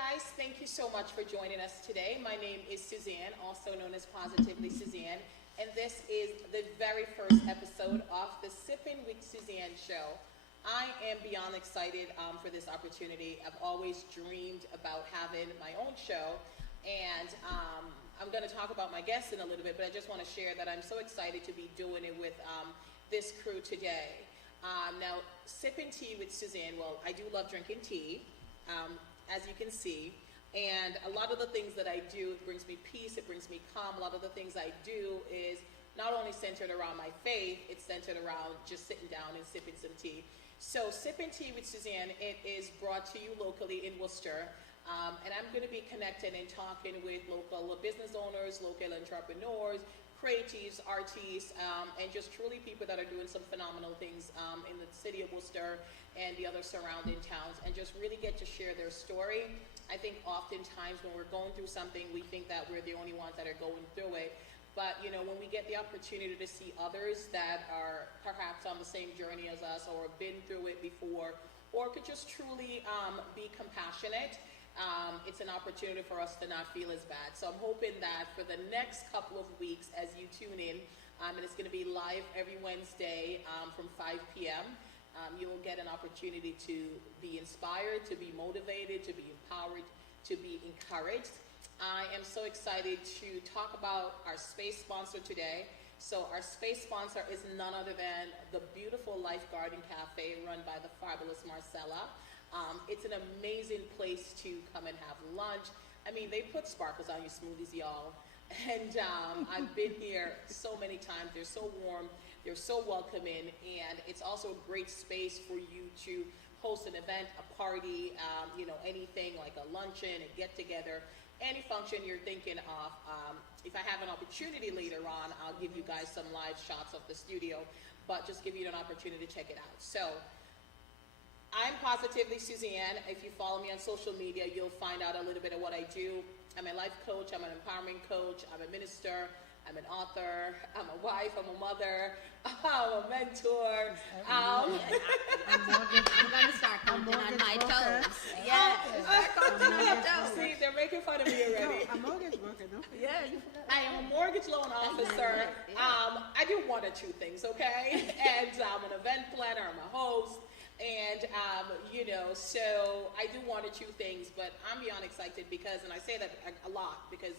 guys, thank you so much for joining us today. My name is Suzanne, also known as Positively Suzanne, and this is the very first episode of the Sipping with Suzanne show. I am beyond excited for this opportunity. I've always dreamed about having my own show, and I'm going to talk about my guests in a little bit, but I just want to share that I'm so excited to be doing it with this crew today. Now, Sipping Tea with Suzanne, well, I do love drinking tea. As you can see, and a lot of the things that I do, it brings me peace, it brings me calm. A lot of the things I do is not only centered around my faith, it's centered around just sitting down and sipping some tea. So Sipping Tea with Suzanne, it is brought to you locally in Worcester, and I'm going to be connecting and talking with local business owners, local entrepreneurs, creatives, artists, and just truly people that are doing some phenomenal things in the city of Worcester and the other surrounding towns, and just really get to share their story. I think oftentimes when we're going through something, we think that we're the only ones that are going through it. But, you know, when we get the opportunity to see others that are perhaps on the same journey as us or have been through it before, or could just truly be compassionate, it's an opportunity for us to not feel as bad. So I'm hoping that for the next couple of weeks as you tune in, and it's going to be live every Wednesday from 5 p.m., you'll get an opportunity to be inspired, to be motivated, to be empowered, to be encouraged. I am so excited to talk about our space sponsor today. So our space sponsor is none other than the beautiful Life Garden Cafe run by the fabulous Marcella. It's an amazing place to come and have lunch. I mean, they put sparkles on your smoothies, y'all. And I've been here so many times. They're so warm. They're so welcoming. And it's also a great space for you to host an event, a party, you know, anything like a luncheon, a get-together, any function you're thinking of. If I have an opportunity later on, I'll give you guys some live shots of the studio, but just give you an opportunity to check it out. So I'm Positively Suzanne. If you follow me on social media, you'll find out a little bit of what I do. I'm a life coach, I'm an empowerment coach, I'm a minister, I'm an author, I'm a wife, I'm a mother, I'm a mentor. I'm going to start counting on my toes. Yeah, start counting on your toes. See, they're making fun of me already. No, a mortgage broker, don't forget. Yeah, you forgot. I am a mortgage loan officer. I do one or two things, okay? And I'm an event planner, I'm a host. And, you know, so I do one or two things, but I'm beyond excited because, and I say that a lot, because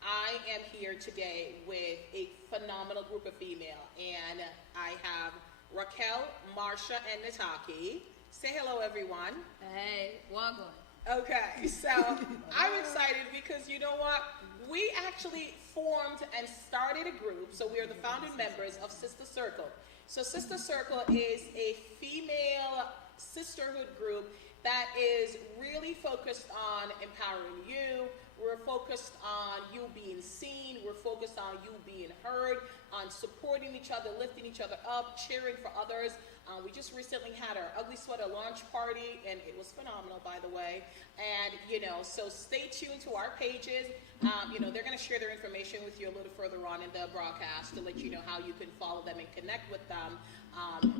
I am here today with a phenomenal group of female. And I have Racquel, Marsha, and Nataki. Say hello, everyone. Hey, Wagwan. Okay, so I'm excited because you know what? We actually formed and started a group. So we are the founding members of Sister Circle. So Sister Circle is a female sisterhood group that is really focused on empowering you. We're focused on you being seen. We're focused on you being heard, on supporting each other, lifting each other up, cheering for others. We just recently had our Ugly Sweater launch party, and it was phenomenal, by the way. And, you know, so stay tuned to our pages. You know, they're going to share their information with you a little further on in the broadcast to let you know how you can follow them and connect with them.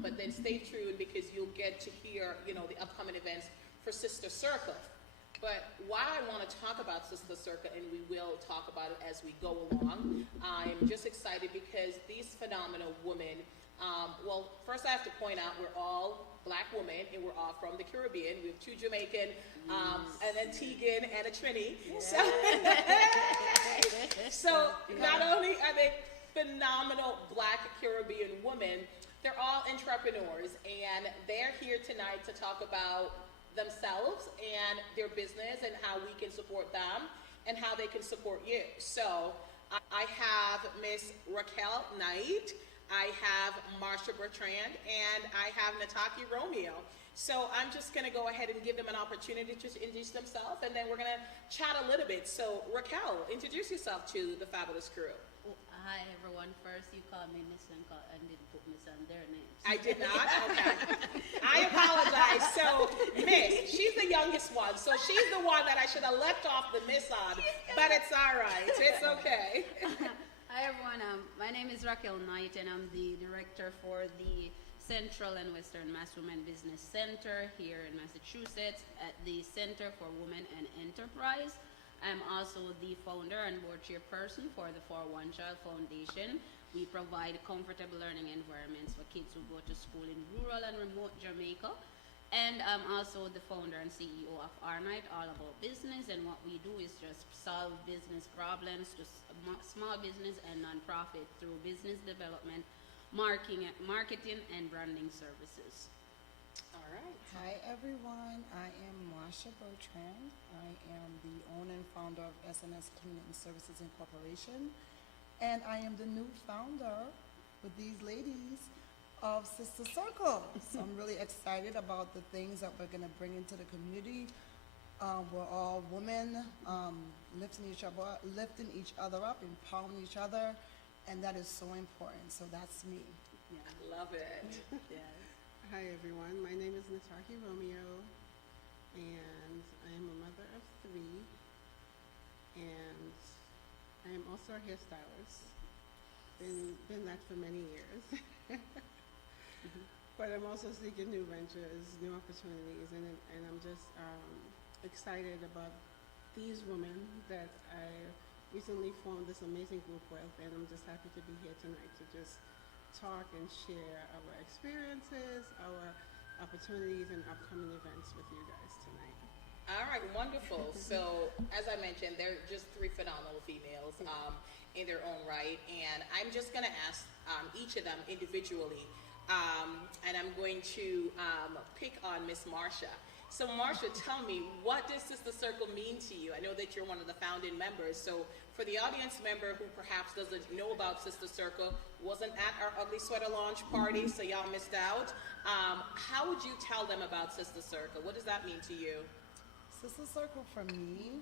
But then stay tuned because you'll get to hear, you know, the upcoming events for Sister Circle. But why I want to talk about Sister Circle, and we will talk about it as we go along, I'm just excited because these phenomenal women, well, first I have to point out we're all black women, and we're all from the Caribbean. We have two Jamaican, an Antiguan, and a Trini. So, so not only are they phenomenal black Caribbean women, they're all entrepreneurs, and they're here tonight to talk about themselves and their business and how we can support them and how they can support you. So I have Miss Racquel Knight, I have Marsha Bertrand, and I have Nataki Romeo. So I'm just going to go ahead and give them an opportunity to introduce themselves, and then we're going to chat a little bit. So Racquel, introduce yourself to the fabulous crew. Hi, everyone. First, you called me Miss and didn't put Miss on their names. I did not? Okay. I apologize. So, Miss, she's the youngest one. So she's the one that I should have left off the Miss on. But it's all right. It's okay. Hi, everyone. My name is Racquel Knight, and I'm the director for the Central and Western Mass Women Business Center here in Massachusetts at the Center for Women and Enterprise. I'm also the founder and board chairperson for the For One Child Foundation. We provide comfortable learning environments for kids who go to school in rural and remote Jamaica. And I'm also the founder and CEO of Our Night, All About Business. And what we do is just solve business problems to small business and nonprofit through business development, marketing, and branding services. All right. Hi everyone, I am Marsha Bertrand. I am the owner and founder of SNS Cleaning Services Incorporation, and I am the new founder with these ladies of Sister Circle. So I'm really excited about the things that we're going to bring into the community. We're all women, lifting each other up, empowering each other, and that is so important. So that's me. Yeah. Love it. Yes. Hi everyone, my name is Nataki, Romeo, and I am a mother of 3, and I am also a hairstylist. Been that for many years. But I'm also seeking new ventures, new opportunities, and I'm just excited about these women that I recently formed this amazing group with, and I'm just happy to be here tonight to just talk and share our experiences, our opportunities, and upcoming events with you guys tonight. All right, wonderful. So, as I mentioned, they're just 3 phenomenal females in their own right, and I'm just going to ask each of them individually, and I'm going to pick on Miss Marsha. So, Marsha, tell me, what does Sister Circle mean to you? I know that you're one of the founding members, so for the audience member who perhaps doesn't know about Sister Circle, wasn't at our Ugly Sweater launch party, so y'all missed out, how would you tell them about Sister Circle? What does that mean to you? Sister Circle for me,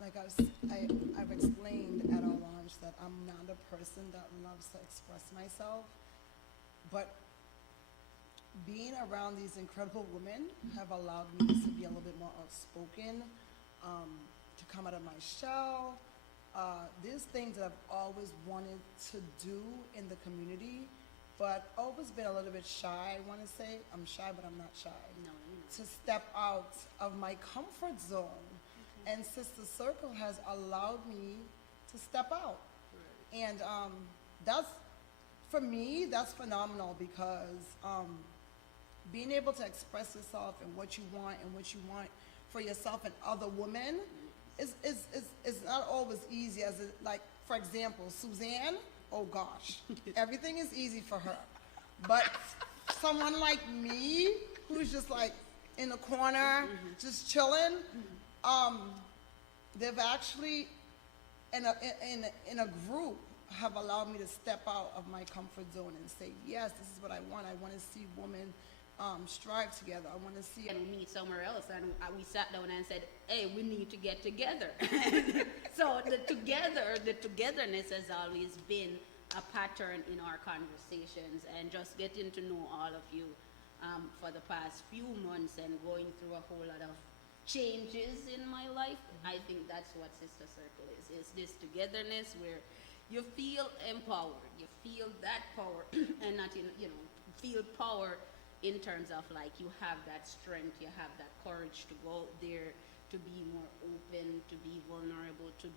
like I've explained at our launch that I'm not a person that loves to express myself, but being around these incredible women have allowed me to be a little bit more outspoken, to come out of my shell. There's things that I've always wanted to do in the community, but always been a little bit shy. I want to say I'm shy, but I'm not shy. No, you're not. To step out of my comfort zone. And Sister Circle has allowed me to step out. Right. And that's, for me, that's phenomenal because being able to express yourself and what you want for yourself and other women is not always easy. As it, like, for example, Suzanne, oh gosh, everything is easy for her. But someone like me, who's just like in the corner, just chilling, they've actually, in a group, have allowed me to step out of my comfort zone and say, yes, this is what I want. I want to see women strive together. I want to see. And we meet somewhere else, and we sat down and said, hey, we need to get together. So the togetherness has always been a pattern in our conversations, and just getting to know all of you for the past few months and going through a whole lot of changes in my life. I think that's what Sister Circle is this togetherness where you feel empowered, you feel that power, and not feel power in terms of like you have that strength, you have that courage to go out there, to be more open, to be vulnerable, to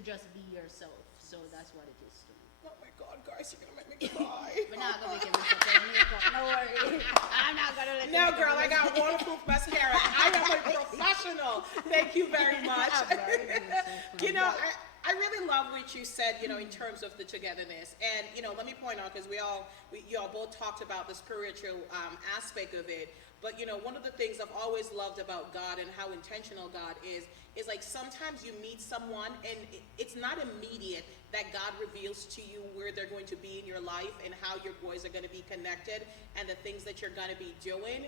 just be yourself. So that's what it is to me. Oh my God, guys, you're gonna make me cry. We're not gonna make it makeup. No worry. I'm not gonna let you. No, girl, I got waterproof mascara. I am a professional. Thank you very much. You know, I really love what you said, in terms of the togetherness. And, let me point out, because y'all both talked about the spiritual aspect of it. But, one of the things I've always loved about God and how intentional God is like sometimes you meet someone and it's not immediate that God reveals to you where they're going to be in your life and how your boys are going to be connected and the things that you're going to be doing.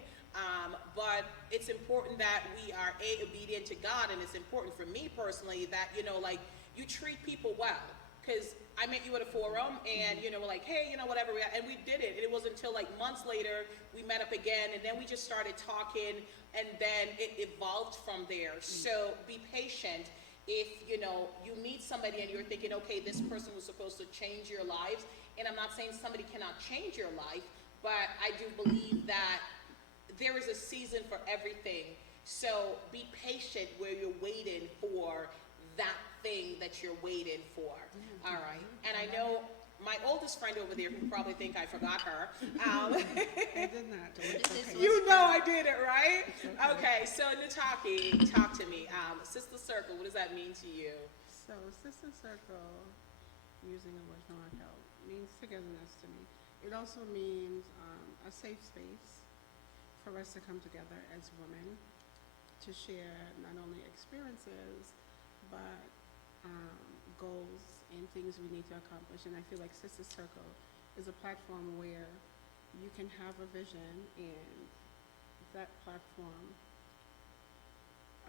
But it's important that we are obedient to God, and it's important for me personally that, you treat people well. Because I met you at a forum, and we're like, hey, whatever, and we did it. And it wasn't until like months later we met up again, and then we just started talking, and then it evolved from there. So be patient. If you meet somebody and you're thinking, okay, this person was supposed to change your lives, and I'm not saying somebody cannot change your life, but I do believe that there is a season for everything. So be patient where you're waiting for that thing that you're waiting for. All right. And I know my oldest friend over there, who probably think I forgot her. I did not. This Okay. You know I did it, right? Okay, so Nataki, talk to me. Sister Circle, what does that mean to you? So, Sister Circle, using the word Racquel, means togetherness to me. It also means a safe space for us to come together as women to share not only experiences, but goals and things we need to accomplish. And I feel like Sister Circle is a platform where you can have a vision, and that platform,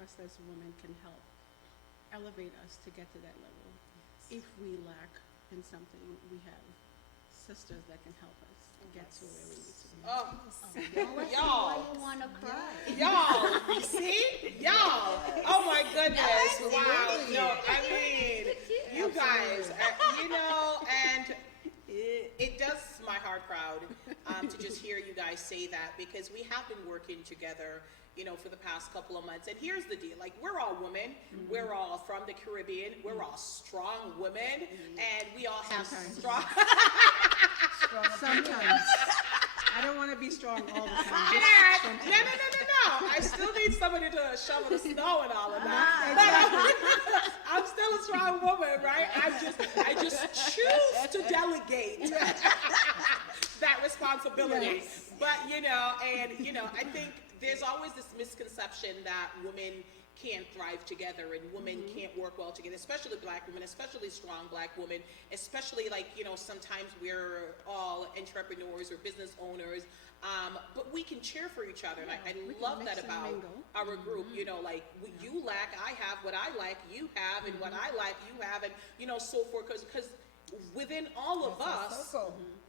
us as women, can help elevate us to get to that level. If we lack in something, we have sisters that can help us get to where we need to be. Oh, y'all, You want to cry? y'all, you see? Y'all, oh my goodness, wow. No, I mean, you guys, you know, and it does my heart proud to just hear you guys say that, because we have been working together, you know, for the past couple of months. And here's the deal, like, we're all women, we're all from the Caribbean, we're all strong women, and we all have strong. Sometimes. I don't want to be strong all the time. No. I still need somebody to shovel the snow and all of that. But I'm still a strong woman, right? I just choose to delegate that responsibility. Yes. But, you know, I think there's always this misconception that women can't thrive together and women can't work well together, especially black women, especially strong black women, especially, like, you know, sometimes we're all entrepreneurs or business owners, but we can cheer for each other. And I love that about our group. You know, like, you lack, I have; what I lack, you have; and what I lack, you have, and, you know, so forth. Because within all of us,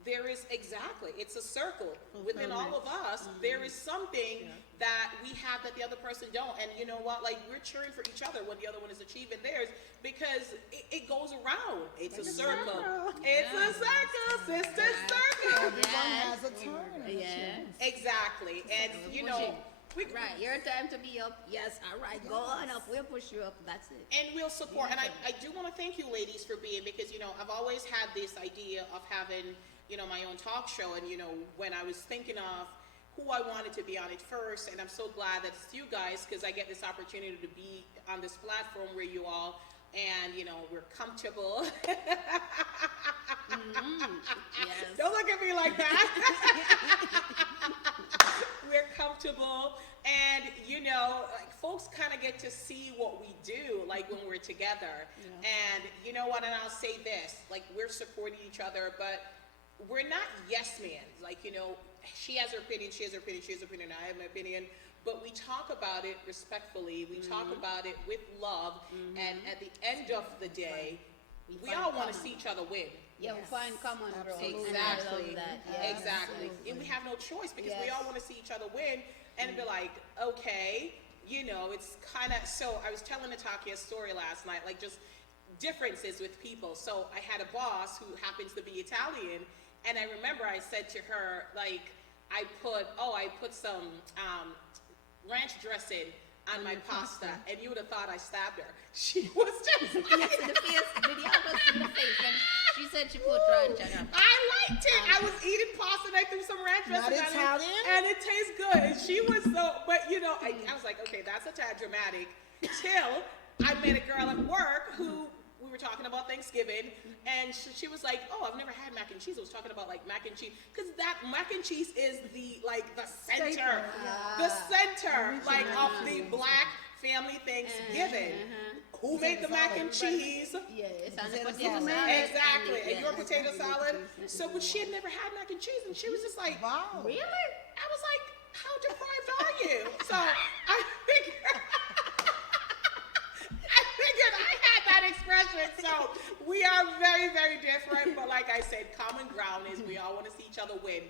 there is, exactly, it's a circle. Within all of us, there is something that we have that the other person don't. And you know what? Like, we're cheering for each other when the other one is achieving theirs, because it goes around. It's a circle. It's a circle, sister circle. Everyone has a turn. Yeah. Exactly. And, you know, Right, your time to be up. Yes, all right, go on up. We'll push you up. That's it. and we'll support. And I do want to thank you ladies for being, because, you know, I've always had this idea of having, you know, my own talk show. And, you know, when I was thinking of who I wanted to be on it first, and I'm so glad that it's you guys, because I get this opportunity to be on this platform where you all, and, you know, we're comfortable. Yes. Don't look at me like that. We're comfortable, and, you know, like, folks kind of get to see what we do, like, when we're together. And you know what? And I'll say this: like, we're supporting each other, but we're not yes men. Like, you know, she has her opinion, she has her opinion, she has her opinion, I have my opinion. But we talk about it respectfully. We talk about it with love, and at the end of the day, we all want to see each other win. Yeah, we find common ground. Exactly. And I love that. Yes. Exactly. And we have no choice, because we all want to see each other win, and be like, okay, you know, it's kind of, so I was telling Nataki a story last night, like, just differences with people. So I had a boss who happens to be Italian, and I remember I said to her, like, I put some ranch dressing on my pasta, and you would have thought I stabbed her. She was just like, Yes, in the face. Did you ever see the face when she said she put ranch on her? I liked it. I was eating pasta and I threw some ranch dressing on Italian? it, and it tastes good. And she was so, but, you know, I was like, okay, that's a tad dramatic. Till I met a girl at work who, we were talking about Thanksgiving, and she was like, oh, I've never had mac and cheese. I was talking about, like, mac and cheese, because that mac and cheese is the center, the center, like, of the black family Thanksgiving. Who made the mac and cheese? Yes, and the Potato potato salad. salad. Exactly, and your yes. potato salad. So, but she had never had mac and cheese, and she was just like, Wow. Really? I was like, how deprived are you? So I figured I had that expression. So we are very, very different, but like I said, common ground is we all want to see each other win.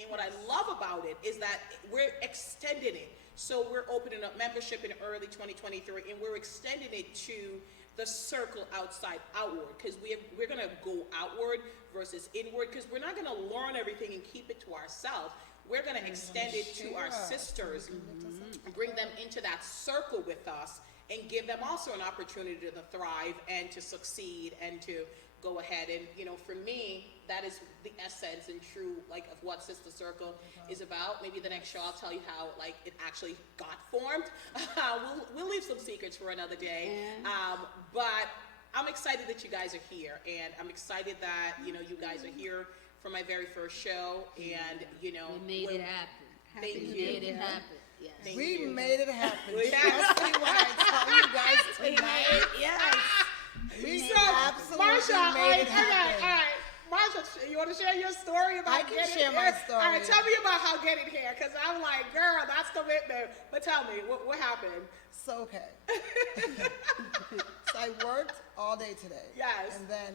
And what I love about it is that we're extending it. So we're opening up membership in early 2023, and we're extending it to the circle outward, because we're going to go outward versus inward, because we're not going to learn everything and keep it to ourselves. We're going to extend it to our sisters, bring them into that circle with us, and give them also an opportunity to thrive and to succeed and to go ahead. And, you know, for me, that is the essence and true, like, of what Sister Circle is about. Maybe the next show I'll tell you how, like, it actually got formed. We'll leave some secrets for another day. But I'm excited that you guys are here, and I'm excited that, you know, you guys are here for my very first show, and, you know, We made it happen. Thank We you. made it happen. Yes. Thank We you. made it happen. We- Trust me when I tell you guys tonight, Yes. we So, absolutely Marsha, made it all right, happen. Marsha, you want to share your story about I can getting share here? my story. All right, tell me about how getting here, because I'm like, girl, that's commitment. But tell me, what happened? So, okay. So I worked all day today. Yes. And then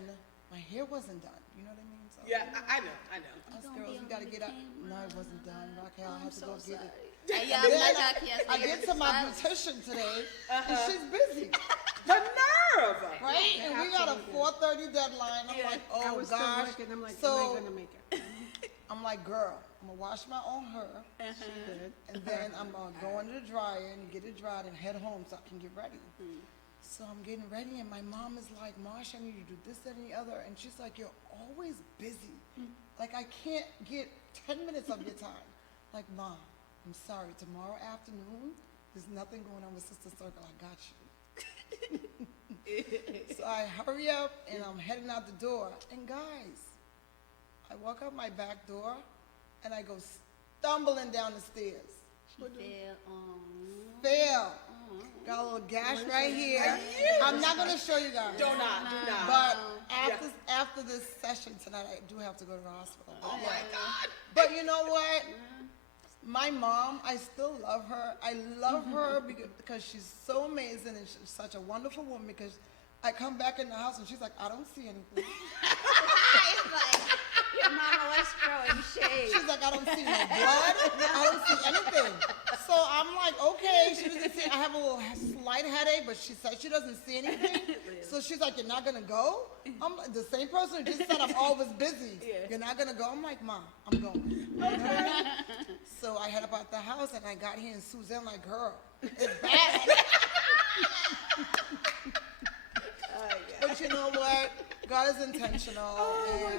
my hair wasn't done. You know what I mean? So Yeah, I know. us girls, we gotta get up. No, it wasn't done. Racquel, I had to go get it. Yeah, Then Nataki has I to get get to my silence. beautician today, and she's busy, The nerve! right? And we got a 4:30 deadline. I'm like, I oh was still gosh. working. I'm like, So- am I gonna make it? I'm like, girl, I'm gonna wash my own hair, She did. and then I'm gonna go into the dryer and get it dried and head home so I can get ready. So I'm getting ready, and my mom is like, Marsha, I need you to do this, that, and the other. And she's like, you're always busy. Like, I can't get 10 minutes of your time. Like, Mom, I'm sorry, tomorrow afternoon, there's nothing going on with Sister Circle. I got you. So I hurry up, and I'm heading out the door. And guys, I walk out my back door, and I go stumbling down the stairs. She fell on. Fell. Got a little gash right here. I'm not gonna show you guys. Do not. But after this session tonight, I do have to go to the hospital. Oh my God. But you know what? My mom, I still love her. I love her because she's so amazing and she's such a wonderful woman. Because I come back in the house and she's like, I don't see anything. It's like your mama was throwing shade. She's like, I don't see no blood. I don't see anything. So I'm like, okay. She doesn't see. I have a little slight headache, but she said she doesn't see anything. So she's like, you're not gonna go? I'm like, the same person who just said I'm always busy. You're not gonna go? I'm like, Mom, I'm going. Okay. So I head up out the house and I got here and Suzanne like, girl, it's bad. But you know what? God is intentional.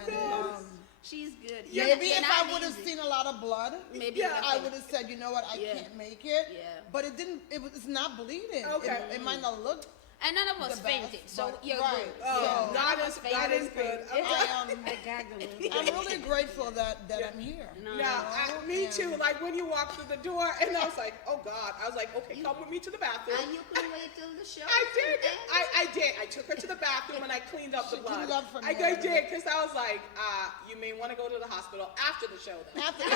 And She's good. maybe You're if not I would have easy. seen a lot of blood, Maybe I would have said, you know what, I Yeah. can't make it. Yeah. But it didn't. It's not bleeding. Okay. It might not look. And none of us the fainted, best, so but- you're right. good. Oh, So- God is good. I gagged a little. I'm really grateful that I'm here. Now, me too. Like when you walked through the door, and I was like, "Oh God!" I was like, "Okay, come with me to the bathroom." And you couldn't wait till the show. I did. and I did. I took her to the bathroom and I cleaned up the She blood. cleaned up from I there. did because I was like, "You may want to go to the hospital after the show, though." After-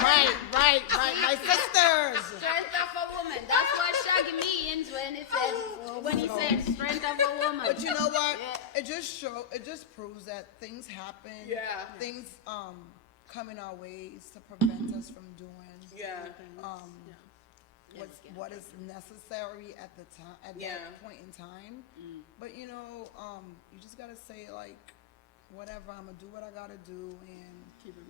right. My sisters. Strength of a woman. That's what Shaggy means when he said strength of a woman. But you know what? Yeah. It just proves that things happen. Yeah. Things come in our ways to prevent us from doing Yeah. what is necessary at the time at Yeah. that point in time. But you know, you just gotta say like, whatever, I'm gonna do what I gotta do and keep it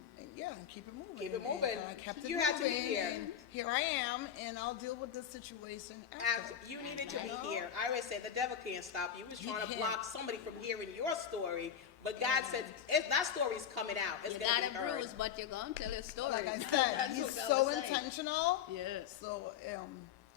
moving. Keep it moving. And I kept it You moving. had to be here. And here I am, and I'll deal with this situation after. You needed to be here. I always say the devil can't stop you. He was He trying to can't. block somebody from hearing your story, but God said that story's coming out. It's You gonna got be a heard. bruise, but you're gonna tell a story. Like I said, That's he's what God so was saying. intentional. Yes. So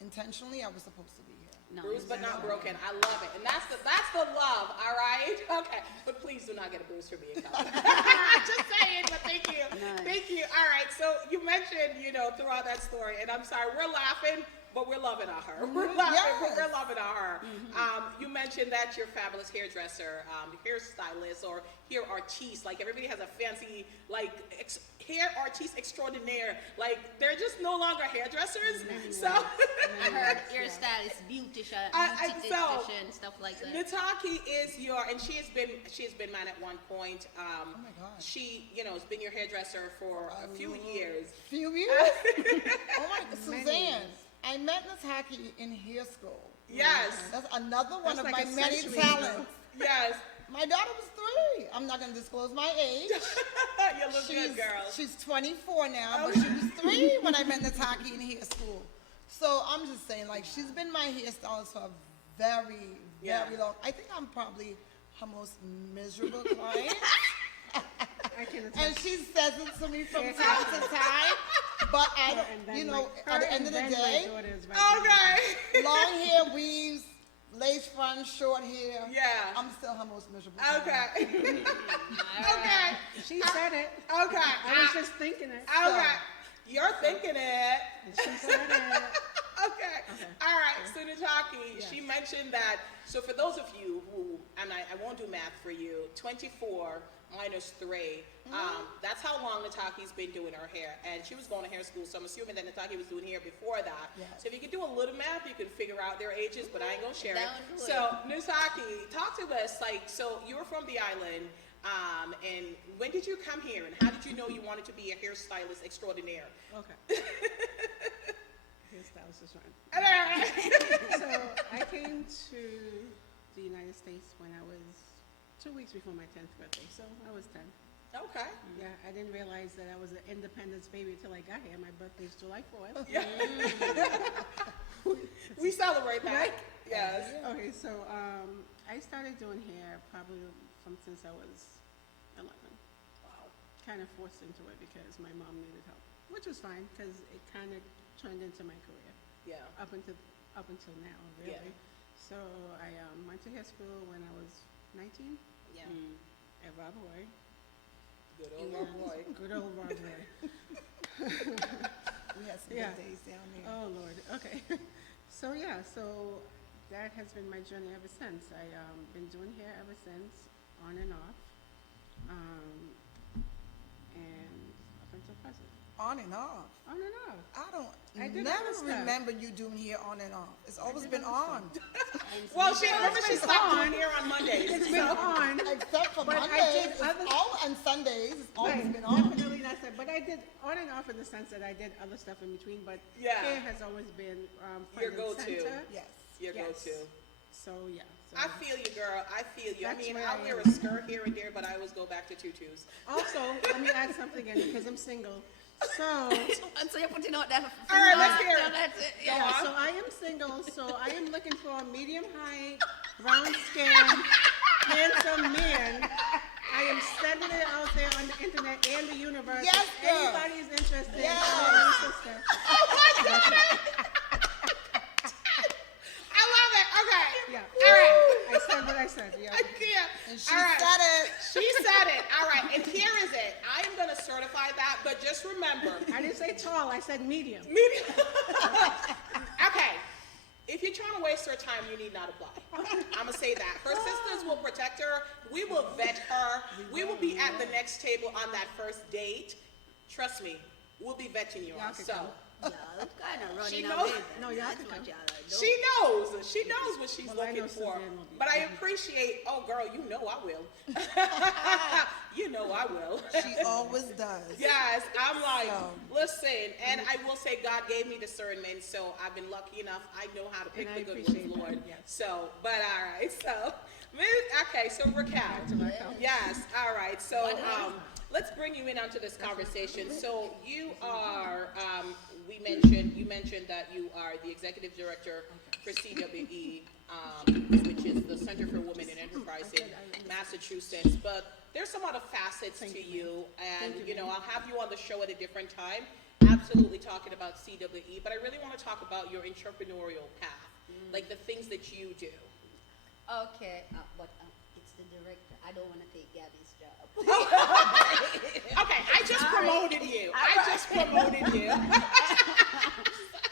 intentionally, I was supposed to be here. No, Bruised but not broken. I love it. And that's the love, all right? Okay. But please do not get a bruise for being coming. Just saying, but thank you. Nice. Thank you. All right. So you mentioned, throughout that story, and I'm sorry, we're laughing, but we're loving on her. We're laughing, but we're loving on her. You mentioned that you're a fabulous hairdresser, hairstylist, or hair artiste. Like everybody has a fancy, like, hair artiste extraordinaire. Like they're just no longer hairdressers. So I heard hairstylist, beautician, beautician, stuff like that. Nataki is and she has been mine at one point. Oh my God. She, has been your hairdresser for a few years. Few years? Oh my, Suzanne, I met Nataki in hair school. Yes. That's another one That's of like my a many century ago. talents. Yes. My daughter was 3. I'm not going to disclose my age. You look good, girl. She's 24 now, but she was 3 when I met Nataki in hair school. So I'm just saying, like, she's been my hairstylist for a very, very long. I think I'm probably her most miserable client. I can attest. And she says it to me from time to time. But I don't, you know, at the end of the day, Okay. long hair, weaves, lace front, short hair. Yeah. I'm still her most miserable. Okay. Okay. She said it. Okay. I was just thinking it. Okay. You're thinking it. She said it. Okay. All right. So Nataki, she mentioned that. So for those of you who, and I won't do math for you, 24 minus 3. That's how long Nataki's been doing her hair. And she was going to hair school, so I'm assuming that Nataki was doing hair before that. Yes. So if you could do a little math, you could figure out their ages, but I ain't gonna share it. That would do So Nataki, talk to us. Like, so you were from the island, and when did you come here, and how did you know you wanted to be a hairstylist extraordinaire? Okay. Hairstylist is right. So I came to the United States when I was 2 weeks before my 10th birthday, so I was 10. Okay. Yeah, I didn't realize that I was an independence baby until I got here. My birthday's July 4th. Yeah. We celebrate that. Right? Yes. Okay, so I started doing hair probably since I was 11. Wow. Kind of forced into it because my mom needed help, which was fine because it kind of turned into my career Yeah. up until now, really. Yeah. So I went to hair school when I was 19 Yeah. at Rob Roy. Good old boy. Good old Rob Roy. We had some Yeah. good days down there. Oh Lord. Okay. So yeah, so that has been my journey ever since. I been doing hair ever since, on and off, and up until present. On and off. On and off. I did never other stuff. remember you doing hair on and off. It's always did been other on. Well, she remember she It's stopped on. doing hair on Mondays. It's been on. Except for But I Mondays, did it's other- all and Sundays. It's always Right, been on. definitely not that. But I did on and off in the sense that I did other stuff in between. But Yeah. hair has always been Your front and go-to. center. Yes. Your Yes. go-to. So yeah. So I feel you, girl. I feel you. I That's mean, where I'll I wear am. a skirt here and there, but I always go back to tutus. also, let me add something in because I'm single. So. And so you're putting out that. All right, let's hear it. So that's it. Go Yeah. on. So I am single, so I am looking for a medium height, brown skin, handsome man. I am sending it out there on the internet and the universe. Yes, If girl. anybody's interested, Yes. brother and sister. Oh my God! I love it. Okay. Yeah. All right. I said what I said. Yeah. I can't. And she All right. said it. She said it. All right. And here is it. I am going to certify that, but just remember. I didn't say tall. I said medium. Medium. Okay. If you're trying to waste her time, you need not apply. I'm going to say that. Her sisters will protect her. We will vet her. We will be at the next table on that first date. Trust me, we'll be vetting you Y'all on. can So come. Y'all kind of running She away. knows- then. No, y'all That's can what come. y'all are doing. she knows. She knows what she's Well, I know looking for. Suzanne will be But I there. appreciate, oh, girl, you know I will. You know I will. She always does. Yes, I'm like, So- listen, and I will say God gave me discernment, so I've been lucky enough. I know how to pick And the I good appreciate ones, that, Lord. yes. So, but all right, so, okay, so Racquel. Racquel. Yes, all right, so let's bring you in onto this conversation. So you are, you mentioned that you are the executive director for CWE, which is the Center for Women in Enterprise in Massachusetts, but there's some other facets to you, and you know, I'll have you on the show at a different time, absolutely talking about CWE, but I really want to talk about your entrepreneurial path, like the things that you do. Okay, but it's the director. I don't want to take Gabby's job. Okay, I just promoted you. I just promoted you.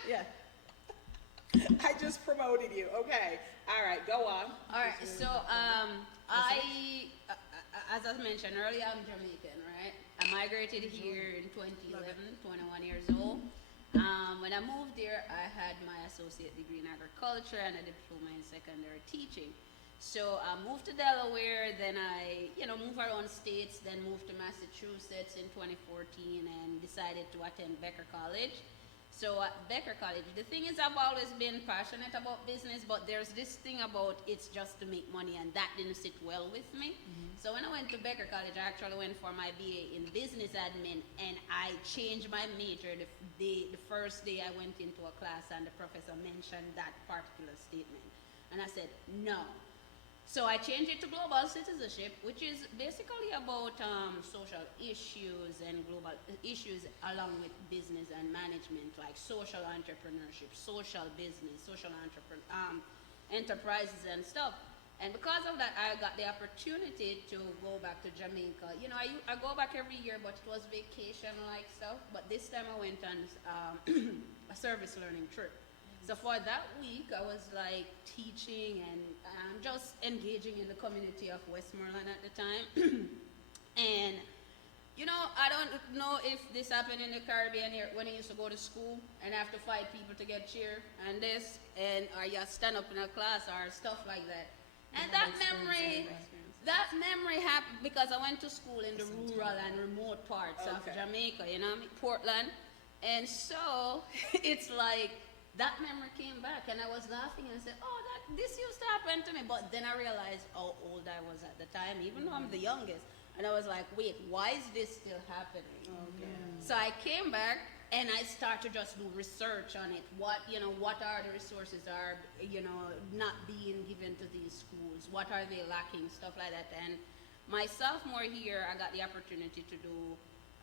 Yeah. I just promoted you. Okay. All right, go on. All right. So, as I mentioned earlier, I'm Jamaican, right? I migrated here in 2011, 21 years old. When I moved here, I had my associate degree in agriculture and a diploma in secondary teaching. So I moved to Delaware, then I, moved around states, then moved to Massachusetts in 2014 and decided to attend Becker College. So at Becker College, the thing is I've always been passionate about business, but there's this thing about it's just to make money, and that didn't sit well with me. So when I went to Becker College, I actually went for my BA in business admin, and I changed my major the first day I went into a class, and the professor mentioned that particular statement. And I said, no. So I changed it to global citizenship, which is basically about social issues and global issues along with business and management, like social entrepreneurship, social business, social enterprises and stuff. And because of that, I got the opportunity to go back to Jamaica. You know, I go back every year, but it was vacation-like stuff. But this time I went on a service learning trip. So for that week, I was like teaching and just engaging in the community of Westmoreland at the time. And, you know, I don't know if this happened in the Caribbean here when I used to go to school and have to fight people to get chair and this, or you stand up in a class or stuff like that. And that memory happened because I went to school in the rural and remote parts of Jamaica, you know, Portland. And so it's like, that memory came back, and I was laughing and I said, oh, this used to happen to me. But then I realized how old I was at the time, even though I'm the youngest. And I was like, wait, why is this still happening? So I came back, and I started to just do research on it. What are the resources are, not being given to these schools? What are they lacking? Stuff like that. And my sophomore year, I got the opportunity to do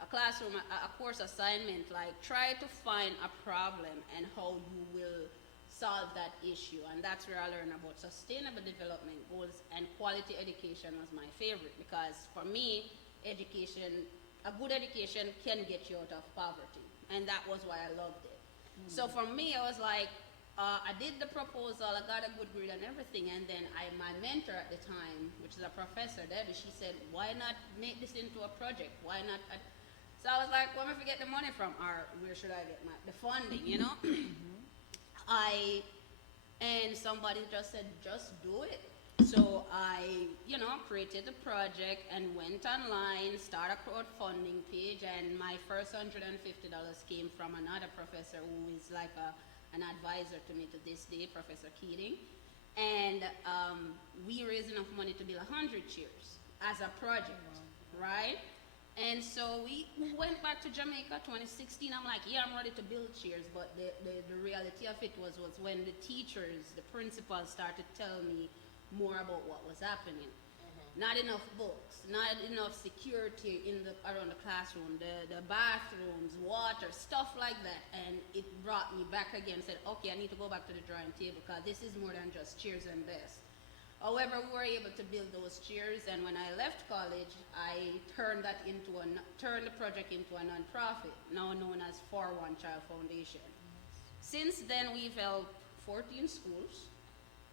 a classroom, a course assignment, like try to find a problem and how you will solve that issue. And that's where I learned about sustainable development goals, and quality education was my favorite, because for me, a good education can get you out of poverty. And that was why I loved it. So for me, I was like, I did the proposal, I got a good grade and everything, and then my mentor at the time, which is a professor, Debbie, she said, why not make this into a project? Why not? So I was like, where am I get the money from? Or where should I get the funding, you know? And somebody just said, just do it. So I, created the project and went online, started a crowdfunding page, and my first $150 came from another professor who is like an advisor to me to this day, Professor Keating. And we raised enough money to build 100 chairs as a project, right? And so we went back to Jamaica 2016. I'm like, yeah, I'm ready to build chairs. But the reality of it was when the teachers, the principals started telling me more about what was happening. Not enough books, not enough security around the classroom, the bathrooms, water, stuff like that. And it brought me back again, said, okay, I need to go back to the drawing table, because this is more than just chairs and desks. However, we were able to build those chairs, and when I left college, I turned the project into a nonprofit, now known as For One Child Foundation. Since then, we've held 14 schools,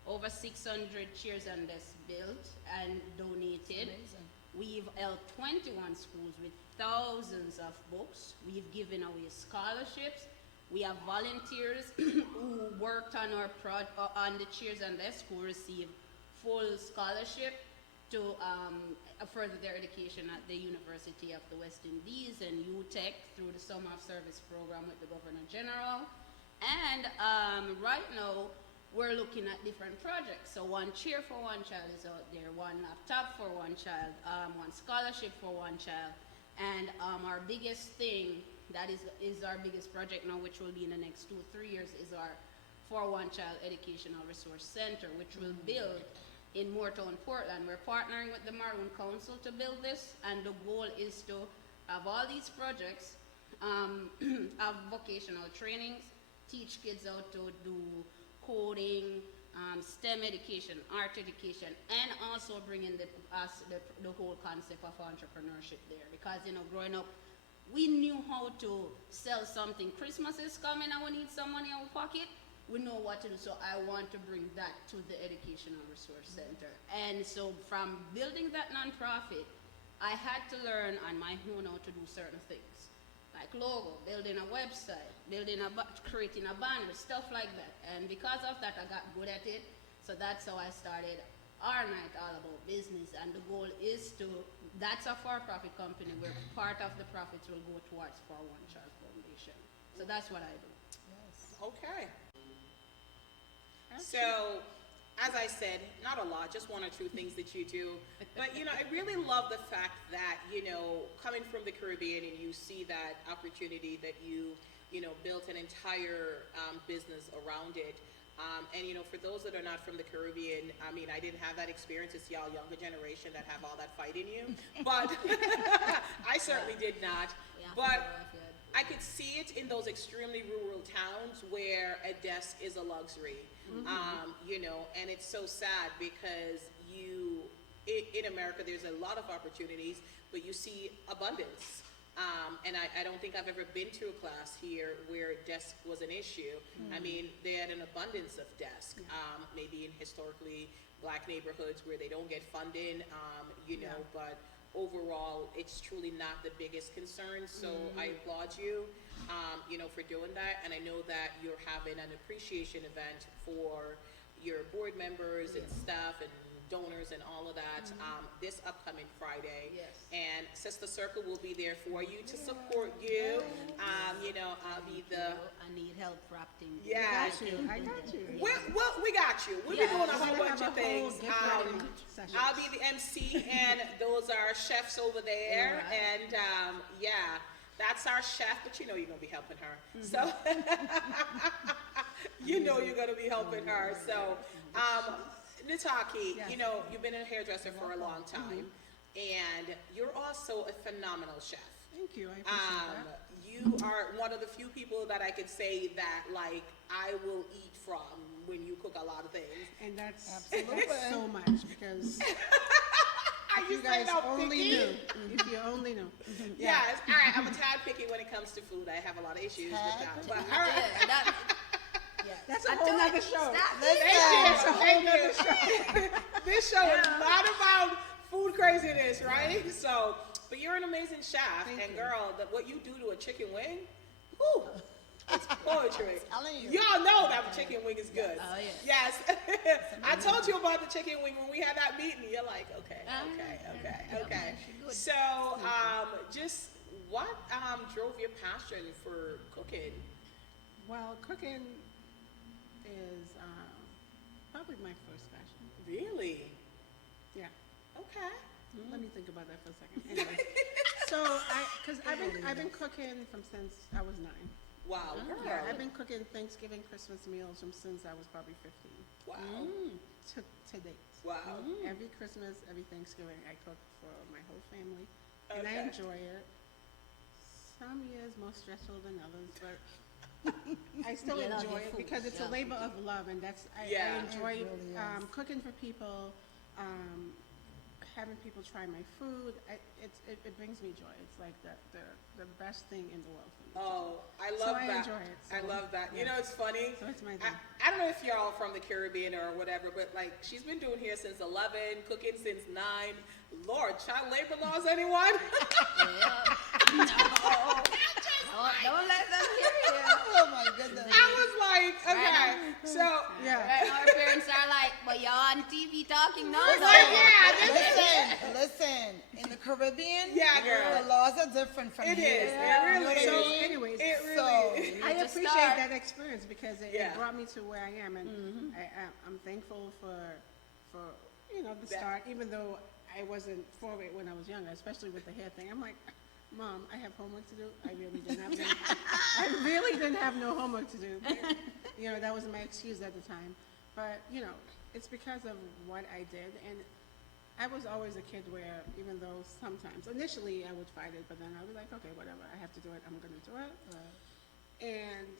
over 600 chairs and desks built and donated. Amazing. We've held 21 schools with thousands of books. We've given away scholarships. We have volunteers who worked on on the chairs and desks, who received full scholarship to further their education at the University of the West Indies and UTEC through the Summer of Service program with the Governor General. And right now, we're looking at different projects. So one chair for one child is out there, one laptop for one child, one scholarship for one child. And our biggest thing, that is our biggest project now, which will be in the next 2-3 years, is our For One Child Educational Resource Center, which will build in Moortown, Portland. We're partnering with the Maroon Council to build this, and the goal is to have all these projects, have vocational trainings, teach kids how to do coding, STEM education, art education, and also bring in the whole concept of entrepreneurship there. Because, growing up, we knew how to sell something. Christmas is coming and we need some money in our pocket. We know what to do, so I want to bring that to the Educational Resource Center. And so from building that nonprofit, I had to learn on my own how to do certain things, like logo, building a website, creating a banner, stuff like that. And because of that, I got good at it. So that's how I started our night, all about business. And the goal is that's a for-profit company where part of the profits will go towards For One Child Foundation. So that's what I do. So, as I said, not a lot, just one or two things that you do. But, I really love the fact that, coming from the Caribbean and you see that opportunity that you built an entire business around it. And, for those that are not from the Caribbean, I mean, I didn't have that experience. It's y'all younger generation that have all that fight in you. But I certainly did not. Yeah, But good. I could see it in those extremely rural towns where a desk is a luxury. And it's so sad because in America, there's a lot of opportunities, but you see abundance. And I don't think I've ever been to a class here where desk was an issue. I mean, they had an abundance of desk, maybe in historically black neighborhoods where they don't get funding, but overall, it's truly not the biggest concern. So I applaud you, for doing that. And I know that you're having an appreciation event for your board members and staff and donors and all of that this upcoming Friday. Yes. And Sister Circle will be there for you to support you. I'll be the... I need help wrapping. Yeah. I got you. We got you. We'll be doing a whole bunch of things. I'll be the MC, and those are chefs over there. Right. And that's our chef, but you're going to be helping her. So, you're going to be helping her. So, Nataki, you've been a hairdresser for a long time, and you're also a phenomenal chef. Thank you. I appreciate that. You are one of the few people that I could say that, like, I will eat from when you cook a lot of things. And that's Absolutely. so much because Are if you you guys saying I'm only picky? knew. If you only knew. Yes. All right. I'm a tad picky when it comes to food. I have a lot of issues with that. But all right. That's a whole nother show. Thank you. This show is not about food craziness, right? So, but you're an amazing chef, Thank you. girl, what you do to a chicken wing, whew, it's poetry. telling you. Y'all know that chicken wing is good. Oh, yes. Yes. I told you about the chicken wing when we had that meeting. You're like, okay. So, just what drove your passion for cooking? Well, cooking is probably my first passion. Really? Yeah. Okay. Let me think about that for a second. Anyway, so I've been cooking since I was 9. Wow, girl. Yeah, I've been cooking Thanksgiving, Christmas meals since I was probably 15 Wow. to date. Wow. Every Christmas, every Thanksgiving, I cook for my whole family, and I Okay. enjoy it. Some years more stressful than others, but I still You love enjoy your it food, because it's a yeah. labor of love, and I Yeah. enjoy It really is. cooking for people. Having people try my food, it brings me joy. It's like the best thing in the world for me. Oh, I So love I that. enjoy it, I so, love that. You yeah. know, it's funny. So it's my thing. I don't know if you're all from the Caribbean or whatever, but like she's been doing here since 11, cooking since 9. Lord, child labor laws, anyone? Don't let them hear you. Oh my goodness. I was like, okay, so Yeah. And our parents are like, but you're on TV talking now, it's though. like, yeah, this Listen, in the Caribbean, Yeah, girl. the laws are different from It here. is. It really You know what I is. So, mean? anyways, It really So- is. I to appreciate start. that experience because it Yeah. brought me to where I am, and I'm thankful for the That- start. Even though I wasn't for it when I was younger, especially with the hair thing. I'm like, Mom, I have homework to do. I really didn't have no homework to do. But, that was my excuse at the time. But it's because of what I did, and I was always a kid where even though sometimes initially I would fight it, but then I was like, okay, whatever, I have to do it. I'm going to do it. And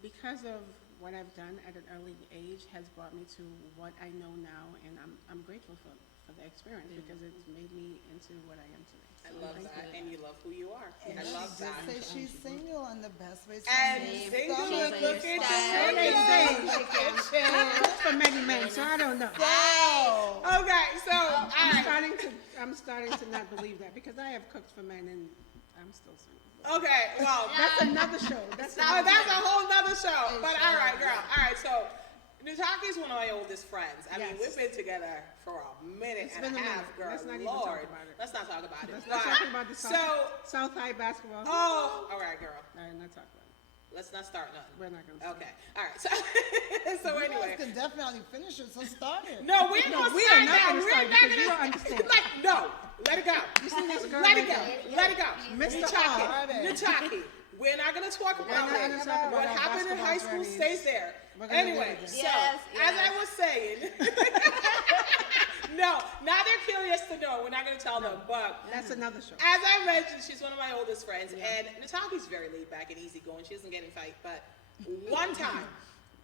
because of what I've done at an early age has brought me to what I know now, and I'm grateful for the experience because it's made me into what I am today. I love that, and you love who you are. And I she love just that. said she's single, and the best way to And meet single someone and to cooking to find They say kitchen. I cook for many men, so I don't know. So, Okay, so all right. I'm starting to not believe that because I have cooked for men and I'm still single. Okay, well, That's another show. That's oh, that's a whole nother show. But all right, girl. All right, so Nataki is one of my oldest friends. I mean, Yes. we've been together for a minute It's and been a a half, minute. girl. Let's not even Lord. talk about it. Let's not talk about it. Let's not talk about the South High basketball. Oh, all right, girl. All right, not talk about it. Let's not start nothing. We're not going to. Okay. All right. So, So You anyway. guys can definitely finish it, so start it. No, we're No, gonna we start are not now. gonna We're start not because gonna you don't understand. Like, no, let it go. You see this girl Let right it go. there? Let it go. Mr. Nataki. We're not gonna talk about not it. gonna talk about What our happened in basketball high school journeys. stays there. We're gonna Anyway, leave it so there. as I was saying, no, now they're curious to know. We're not gonna tell them, but That's another show. as I mentioned, she's one of my oldest friends, and Nataki's very laid back and easygoing. She doesn't get in fight, but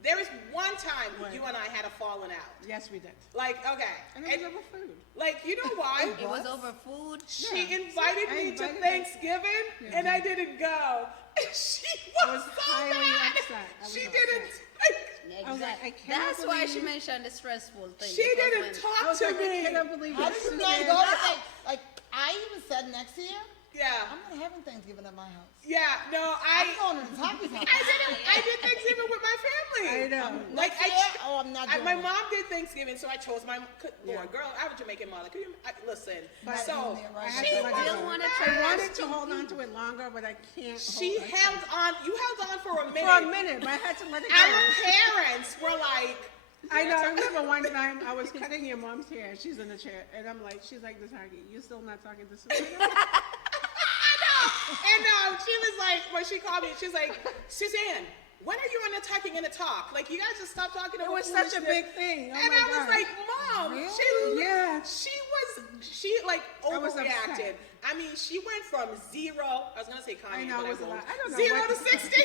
there is one time What? you and I had a falling out. Yes, we did. Like, okay, And it was over food. like, you know why? It was over food. She Yeah. invited I me to invited her. Thanksgiving, and I didn't go. She I was was so highly mad. upset. I was She upset. didn't. I was like, I cannot That's why she believe- mentioned the stressful thing. She because didn't when- I talk was to like, I me. cannot believe How this. did you guys Suzanne. go? Like, I even said next year, Yeah, I'm not having Thanksgiving at my house. yeah. No, I'm going to Nataki's house. I did Thanksgiving with my family. I know. Like, Next year, oh, I'm not doing my it. mom did Thanksgiving, so I chose my Yeah. Lord, girl. I have a Jamaican mother. Could you listen? But- So I I had she to let it still go. wanna I try wanted to hold on to it longer, but I can't. she hold on to held it. on. You held on for a minute. For a minute, but I had to let it go. Our parents were like, I know. I remember one time I was cutting your mom's hair. She's in the chair, and I'm like, she's like, Nataki, you still not talking to Suzanne? and she was like, when she called me, she's like, Suzanne, when are you and Nataki gonna talk? Like, you guys just stop talking It about was such a foolishness. big thing. Oh And my I was God. like, Mom, Yeah. she like I was overreacted. upset. I mean, she went from 0, I was gonna say Kanye, I know but it was a won't. lot. I don't know 0 what- to 60.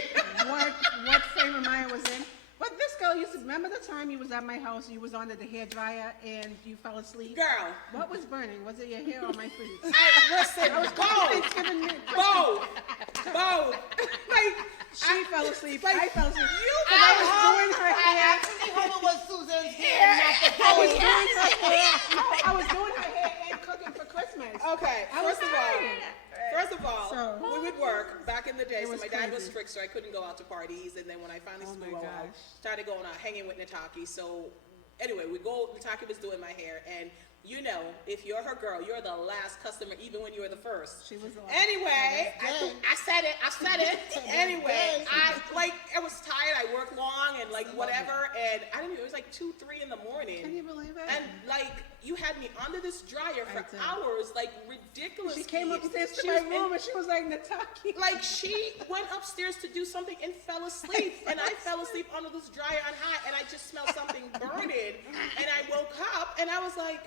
what frame of mind I was in. But this girl used to remember the time you was at my house, you was under the hair dryer and you fell asleep. Girl, What was burning? Was it your hair or my feet? listen, I was both, Thanksgiving meal. both. Like, She fell asleep. like, I fell asleep. you 'Cause I fell was asleep. doing her I hair. actually hope it was Susan's hair, not the I was phone. doing her hair. No, I was doing her hair and cooking for Christmas. Okay, I was first of all, So- we would work back in the day. It So was my dad was crazy. strict, so I couldn't go out to parties. And then when I finally Oh my grew out, gosh. started going out, hanging with Nataki. So anyway, Nataki was doing my hair. And you know, if you're her girl, you're the last customer, even when you were the first. She was the last. Anyway, Dang. I said it. Anyway, I was tired. I worked long and like whatever. And I didn't know, it was like 2, 3 in the morning. Can you believe it? And like you had me under this dryer for I did. hours, like ridiculous. She came upstairs to She my was- room and she was like, Nataki. like she went upstairs to do something and fell asleep, and I fell asleep under this dryer on high, and I just smelled something burning, and I woke up and I was like,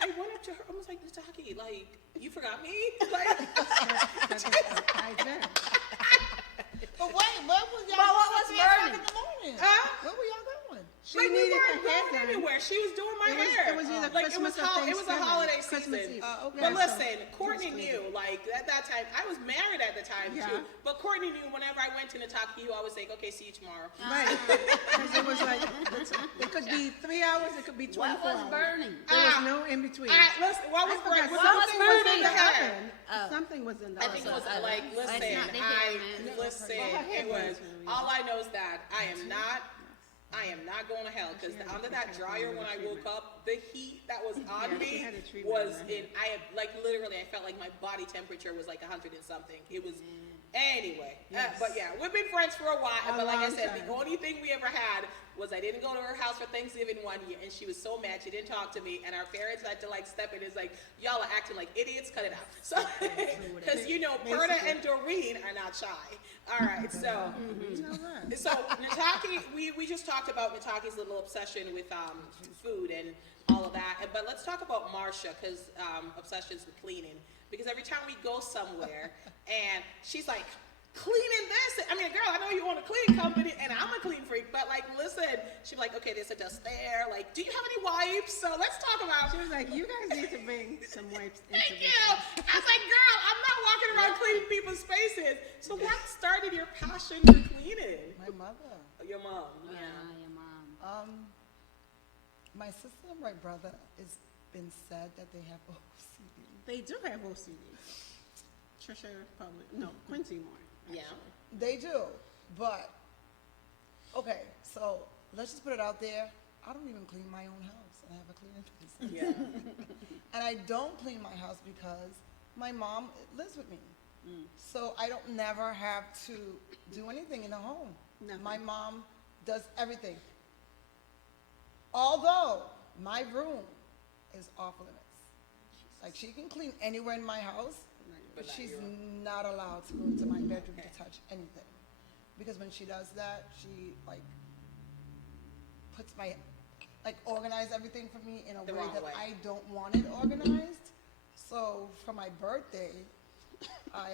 I went up to her, I was like, Nataki, like you forgot me, like. I did. But wait, where was y'all But what going was at 3 o'clock burning? in the morning? Huh? Where were y'all going? She Like we needed weren't her hair going done. anywhere. She was doing my It was, hair. it was either Like Christmas it or was a Thanksgiving. holiday Christmas season. Eve. Okay. But Yeah, so listen, Courtney it was knew, like at that time, I was married at the time Yeah. too. But Courtney knew whenever I went to Nataki, you always say, okay, see you tomorrow. Right. Because it was like, it could be 3 hours, it could be 24 What was hours. burning? There was no in between. All right, listen, what was I forgot. burning? Something was in the hair? oven. Oh. Something was in the I oven. think it was I like, don't know. listen, It's not the hair, man. listen, Well, her hair it was, burns really all I know is that I am not going to hell, because She had under to that take that dryer one when I with a woke up, the heat that was on Yeah, she me had a treatment was on her in, I had, like literally, I felt like my body temperature was like 100 and something. It was, anyway, Yes. but yeah, we've been friends for a while, A but like I long said, time. the only thing we ever had was I didn't go to her house for Thanksgiving one year, and she was so mad she didn't talk to me, and our parents had to like step in. It's like, y'all are acting like idiots, cut it out. So, because you know, Perna and Doreen are not shy. All right, so. You know that. So Nataki, we just talked about Nataki's little obsession with food and all of that, but let's talk about Marsha, because obsessions with cleaning. Because every time we go somewhere, and she's like, cleaning this. I mean, girl, I know you want a clean company, and I'm a clean freak, but like, listen, she'd be like, okay, there's a dust there. Like, do you have any wipes? So let's talk about. She was like, you guys need to bring some wipes into Thank this. you. I was like, girl, I'm not walking around cleaning people's spaces. So what started your passion for cleaning? My mother. Your mom. Yeah, your mom. My sister and my brother, it's been said that they have OCD. They do have OCD. Trisha probably, no, Quincy more. Yeah. They do, but, okay, so let's just put it out there. I don't even clean my own house, and I have a cleaning business. Yeah. And I don't clean my house because my mom lives with me. So I don't never have to do anything in the home. Nothing. My mom does everything. Although my room is off limits. Like she can clean anywhere in my house, but she's not allowed to go into my bedroom to touch anything. Because when she does that, she like puts organize everything for me in a way that I don't want it organized. So for my birthday, I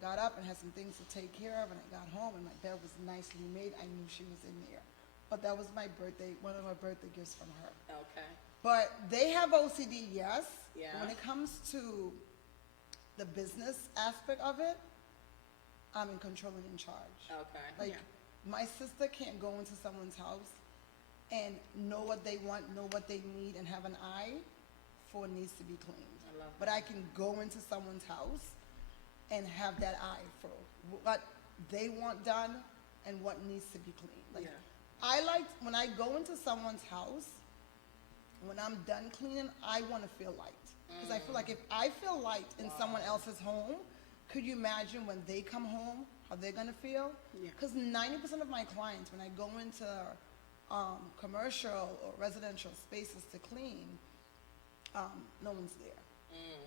got up and had some things to take care of, and I got home and my bed was nicely made. I knew she was in there. But that was my birthday, one of my birthday gifts from her. Okay. But they have OCD, yes. Yeah. When it comes to the business aspect of it, I'm in control and in charge. Okay. Like, my sister can't go into someone's house and know what they want, know what they need, and have an eye for what needs to be cleaned. I love But I can go into someone's house and have that eye for what they want done and what needs to be cleaned. Like, I like, when I go into someone's house, when I'm done cleaning, I want to feel light. Because I feel like if I feel light in someone else's home, could you imagine when they come home, how they're going to feel? Yeah. Because 90% of my clients, when I go into commercial or residential spaces to clean, no one's there.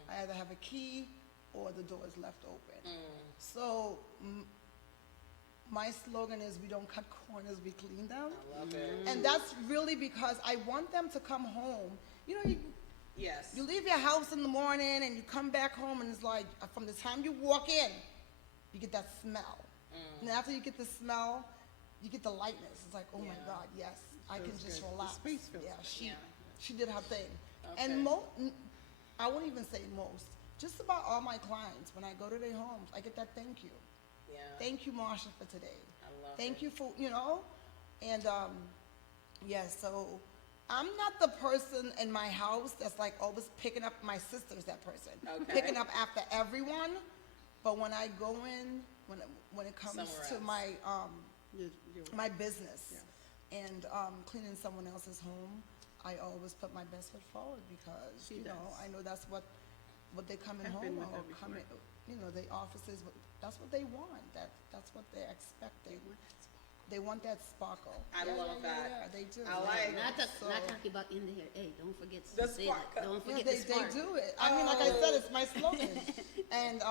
I either have a key or the door is left open. So my slogan is, we don't cut corners, we clean them. I love it. And that's really because I want them to come home. You know, Yes. you leave your house in the morning and you come back home and it's like, from the time you walk in, you get that smell. And after you get the smell, you get the lightness. It's like, oh my God, yes, I can Feels just good. The relax. space feels Yeah, good. she did her thing. Okay. And I won't even say most, just about all my clients, when I go to their homes, I get that thank you. Yeah. Thank you, Marsha, for today. I love Thank you for, and yes, so I'm not the person in my house that's like always picking up. My sister's that person, Okay. picking up after everyone. But when I go in, when it comes Somewhere to else. my You're my business and cleaning someone else's home, I always put my best foot forward because She does. I know that's what they coming I've home been with or her before. coming, the offices. That's what they want. That's what they're expecting. They want that sparkle. I love that. Yeah, they do. I like Not So- talking about in the hair. Hey, don't forget to The say spark. that. Don't Yeah, forget they the spark. do it. I mean, like I said, it's my slogan. And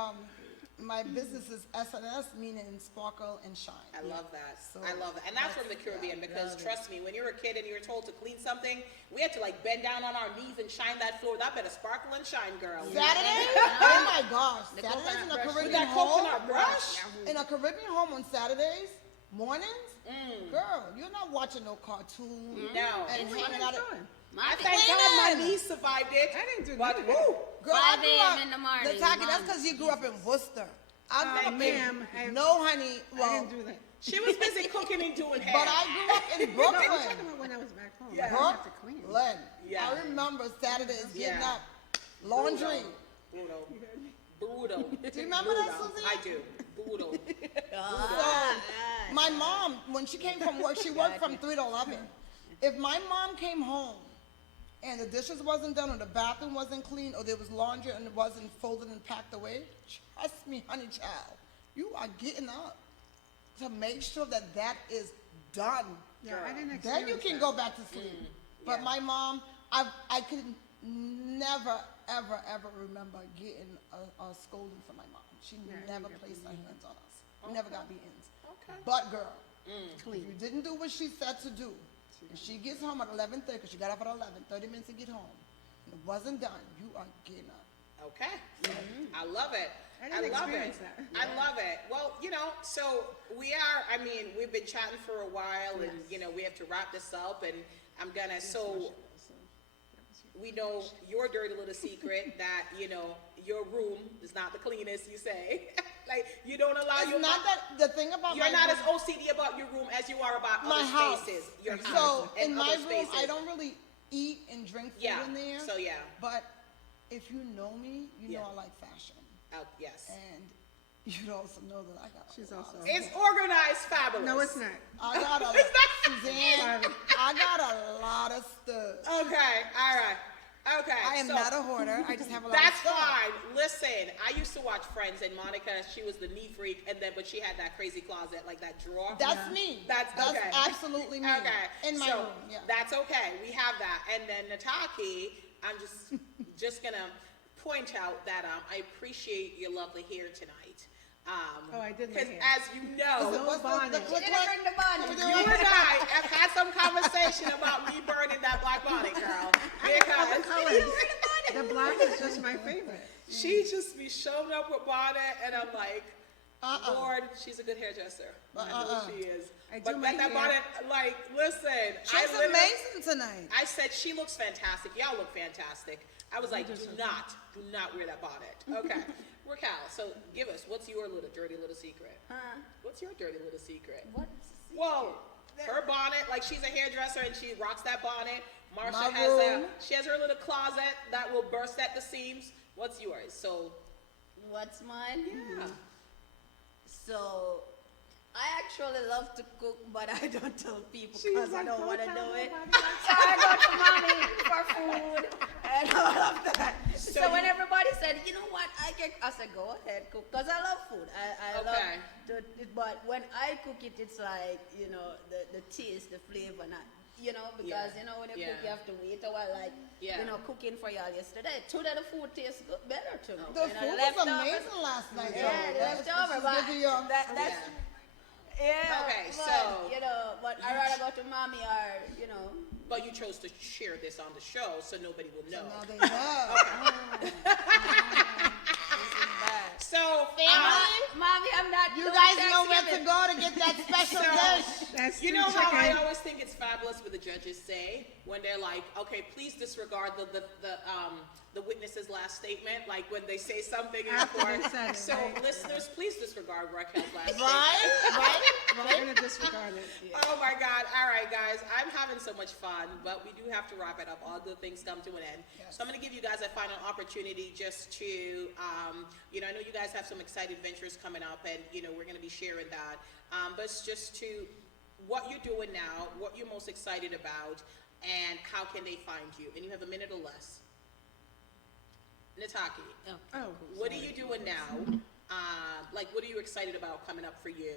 my business is SNS, meaning sparkle and shine. I love that. So I love that. And that's from the Caribbean because love it. trust me, when you're a kid and you're told to clean something, we had to like bend down on our knees and shine that floor. That better sparkle and shine, girl. Saturdays? Oh my gosh. The Saturdays in a coconut brush. With Caribbean that home? coconut brush. In a Caribbean home on Saturdays, mornings? Girl, you're not watching no cartoon. No. And What hanging are out you at... doing? I My thank thing- God my Cleaning. niece survived it. I didn't do But that. woo, Girl, 5 I grew a.m. up... in the morning. Nataki, that's Mom. because you grew up in Worcester. I grew up in... ma'am, No, honey. I Well, didn't do that. she was busy cooking and doing hair. but I grew up in No, I'm Brooklyn. talking about when I was back home. Yeah. I didn't have to clean. Brooklyn. Yeah. I remember Saturdays getting Yeah. up, laundry. Brutal. Brutal. Do you remember that, Susie? I do. Brutal. So, my mom, when she came from work, she worked from 3 to 11. If my mom came home and the dishes wasn't done or the bathroom wasn't clean or there was laundry and it wasn't folded and packed away, trust me, honey child, you are getting up to make sure that that is done. Yeah, I didn't experience Then you can that. go back to sleep. But yeah. my mom, I could never, ever, ever remember getting a scolding from my mom. She never placed her hands on us. We never got beatings. Okay. But girl, if Clean. you didn't do what she said to do, and she gets home at 11:30, because she got up at 11, 30 minutes to get home, and it wasn't done, you are getting up. Okay. I love it. I I didn't love it. experience that. I love it. Well, so we've been chatting for a while and, we have to wrap this up and I'm gonna, so we know your dirty little secret that, your room is not the cleanest, you say. Like, you don't allow It's your not that, the thing about you're my not as room, OCD about your room as you are about my other house. spaces. Your house So, and in my other room, spaces. I don't really eat and drink food Yeah. in there. So yeah. But if you know me, you know Yeah. I like fashion. Yes. And you'd also know that I got She's a lot also- of It's organized fabulous. No, it's not. I got a It's not- Suzanne, I got a lot of stuff. Okay, all right. Okay, I am so not a hoarder. I just have a lot that's of stuff. fine. Listen, I used to watch Friends, and Monica, she was the neat freak, but she had that crazy closet, like that drawer. That's me. That's okay. absolutely me. Okay, In my so room, yeah. that's okay. We have that, and then Nataki, I'm just gonna point out that I appreciate your lovely hair tonight. Oh, I did my Because hair. as you know, What's bonnet. She didn't bring the bonnet. you and I have had some conversation about me burning that black bonnet, girl. Because The black is just my favorite. she just be showing up with bonnet, and I'm like, Lord, she's a good hairdresser. I know she is. I do But my that hair. bonnet, like, listen, She's amazing tonight. I said she looks fantastic. Y'all look fantastic. I was like, do not wear that bonnet. Okay, Racquel. So give us, what's your dirty little secret? Huh? What's your dirty little secret? What's the secret? Whoa, her bonnet, like she's a hairdresser and she rocks that bonnet. Marsha My has room. she has her little closet that will burst at the seams. What's yours? So What's mine? yeah. So, I actually love to cook, but I don't tell people She's because I like, don't want to "Don't do tell it. nobody." So I go to mommy for food and all of that. So So when you- everybody said, you know what, I said, go ahead, cook, because I love food. I love Okay. but when I cook it, it's like, the taste, the flavor, not, because, Yeah. when you Yeah. cook, you have to wait a while, like, Yeah. cooking for y'all yesterday. Today, the food tastes better to me. The food was leftovers- amazing last night. Yeah, though. the That's- leftover, this is but good to you. that's, yeah. Okay, but, so but I rather go to mommy or, But you chose to share this on the show so nobody will know. Now they know. So mommy, I'm not You doing guys know where to Thanksgiving. go to get that special dish. That's you the know how I chicken. always think it's fabulous what the judges say when they're like, okay, please disregard the witness's last statement, like when they say something in After court. they said it, So right? listeners, please disregard Racquel's last statement. Right? We're gonna disregard it. Oh my God. All right, guys. I'm having so much fun, but we do have to wrap it up. All good things come to an end. Yes. So I'm going to give you guys a final opportunity just to, I know you guys have some exciting ventures coming up, and, we're going to be sharing that. But it's just to what you're doing now, what you're most excited about, and how can they find you? And you have a minute or less. Nataki, Oh, what are you doing now? What are you excited about coming up for you?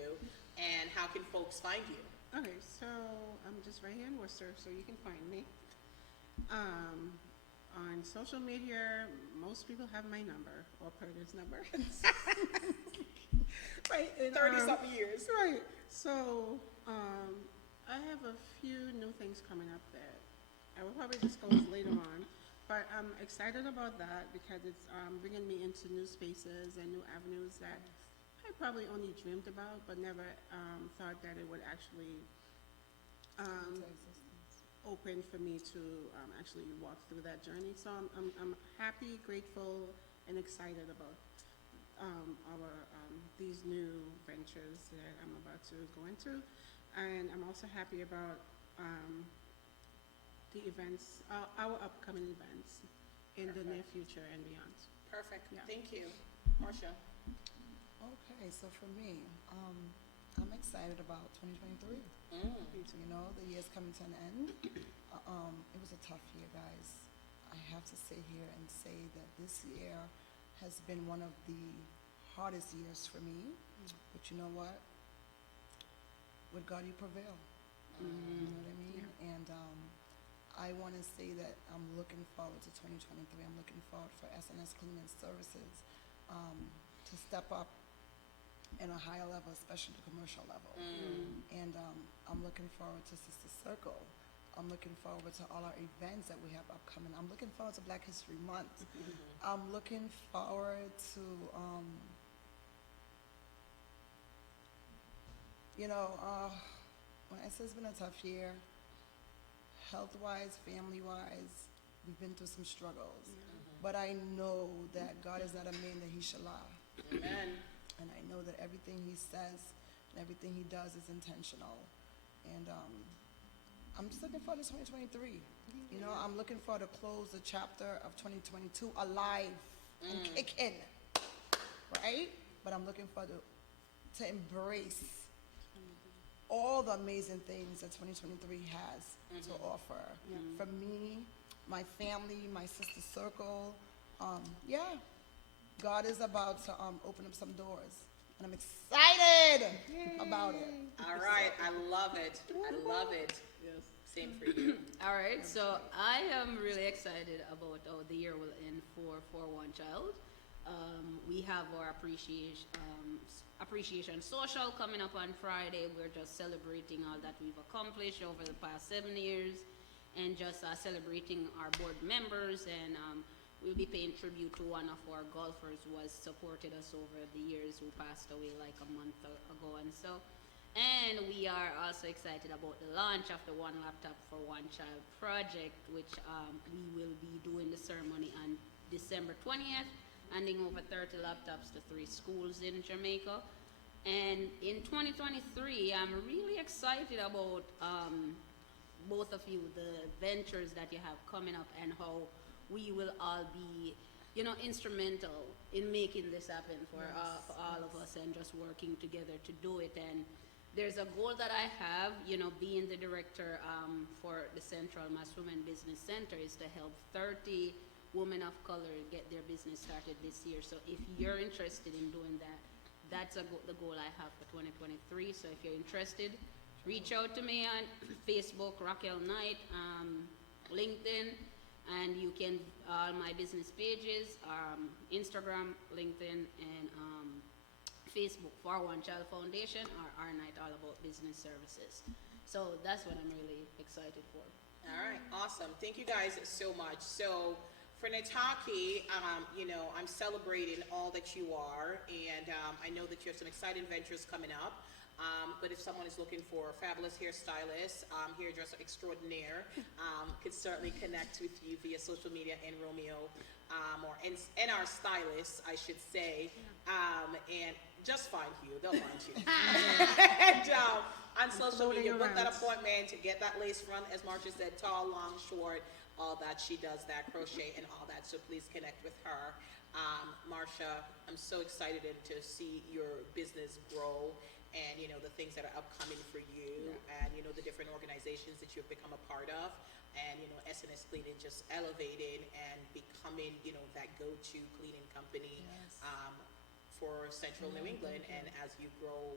And how can folks find you? okay, so I'm just right here in Worcester, so you can find me. On social media, most people have my number, or Purdy's number. Right. 30-something years. Right. So, I have a few new things coming up that I will probably disclose later on, but I'm excited about that because it's bringing me into new spaces and new avenues that I probably only dreamed about, but never thought that it would actually open for me to actually walk through that journey. So I'm happy, grateful, and excited about these new ventures that I'm about to go into, and I'm also happy about the events, our upcoming events in the near future and beyond. Perfect. Yeah. Thank you. Marsha. Okay, so for me, I'm excited about 2023. The year's coming to an end. It was a tough year, guys. I have to sit here and say that this year has been one of the hardest years for me. But you know what? With God, you prevail. You know what I mean? Yeah. And I want to say that I'm looking forward to 2023. I'm looking forward for SNS Cleaning Services to step up in a higher level, especially the commercial level. And I'm looking forward to Sister Circle. I'm looking forward to all our events that we have upcoming. I'm looking forward to Black History Month. I'm looking forward to, when I say it's been a tough year, health-wise, family-wise, we've been through some struggles. But I know that God is not a man that he shall lie. Amen. And I know that everything he says and everything he does is intentional. And I'm just looking forward to 2023. I'm looking forward to close the chapter of 2022 alive and kicking, right? But I'm looking forward to embrace all the amazing things that 2023 has to offer. For me, my family, my sister circle. Yeah, God is about to open up some doors, and I'm excited about it. All right, I love it. I love it. Yes. Same for you. All right, so I am really excited about how the year will end for One Child. We have our appreciation social coming up on Friday. We're just celebrating all that we've accomplished over the past 7 years, and just celebrating our board members, and we'll be paying tribute to one of our golfers who has supported us over the years, who passed away like a month ago. And we are also excited about the launch of the One Laptop for One Child project, which we will be doing the ceremony on December 20th, handing over 30 laptops to 3 schools in Jamaica. And in 2023, I'm really excited about both of you, the ventures that you have coming up, and how we will all be, instrumental in making this happen for all of us, and just working together to do it. And there's a goal that I have, being the director for the Central Mass Women Business Center, is to help 30 women of color get their business started this year. So if you're interested in doing that, that's the goal I have for 2023. So if you're interested, reach out to me on Facebook, Racquel Knight, LinkedIn, and you can, all my business pages, Instagram, LinkedIn, and Facebook for One Child Foundation, or our night all about business services. So that's what I'm really excited for. All right, awesome. Thank you guys so much. So for Nataki, I'm celebrating all that you are, and I know that you have some exciting ventures coming up. But if someone is looking for a fabulous hairstylist, hairdresser extraordinaire, could certainly connect with you via social media and Romeo, and our stylist, I should say, and just find you. They'll find you. And on social media, book that appointment to get that lace front, as Marsha said, tall, long, short, all that. She does that, crochet and all that. So please connect with her. Marsha, I'm so excited to see your business grow, and the things that are upcoming for you, and the different organizations that you've become a part of, and SNS Cleaning just elevated and becoming that go-to cleaning company for Central New England, and as you grow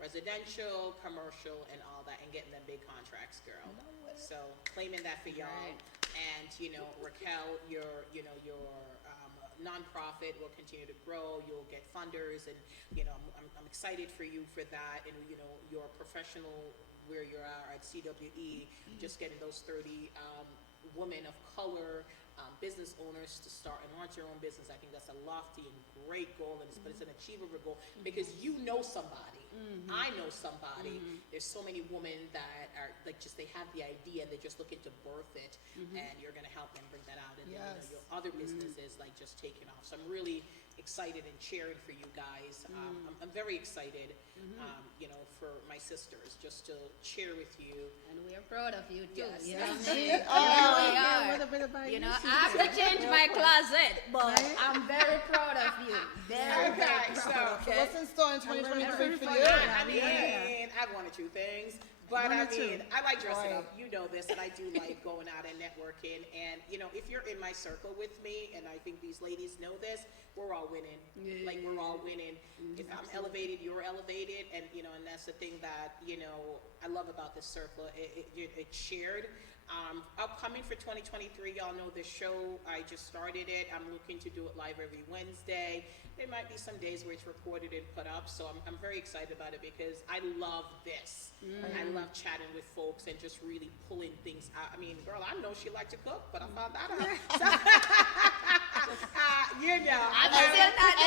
residential, commercial, and all that, and getting them big contracts, girl. So claiming that for y'all, and Racquel, your nonprofit will continue to grow. You'll get funders, and I'm excited for you for that, and your professional, where you are at CWE, just getting those 30 women of color business owners to start and launch your own business. I think that's a lofty and great goal, but it's an achievable goal, because you know somebody. I know somebody. There's so many women that are they have the idea, and they're just looking to birth it, and you're going to help them bring that out, and then, your other businesses just taking off. So I'm really excited and cheering for you guys. I'm very excited, for my sisters, just to cheer with you. And we are proud of you too. Yes. You know what I We mean? are. We are. What about You you, know, I Suzanne? have to change my closet, but I'm very proud of you. Very, Okay, very so proud. So what's in store in 2023 for you? I mean, I have one or two things, but One I or two. mean, I like dressing Right. up. You know this, and I do like going out and networking. And if you're in my circle with me, and I think these ladies know this, we're all winning. Like, we're all winning. If I'm elevated, you're elevated, and and that's the thing that I love about this circle. It's shared. Upcoming for 2023, y'all know the show. I just started it. I'm looking to do it live every Wednesday. There might be some days where it's recorded and put up, so I'm very excited about it, because I love this. I love chatting with folks and just really pulling things out. I mean, girl, I know she liked to cook, but I found that out. So,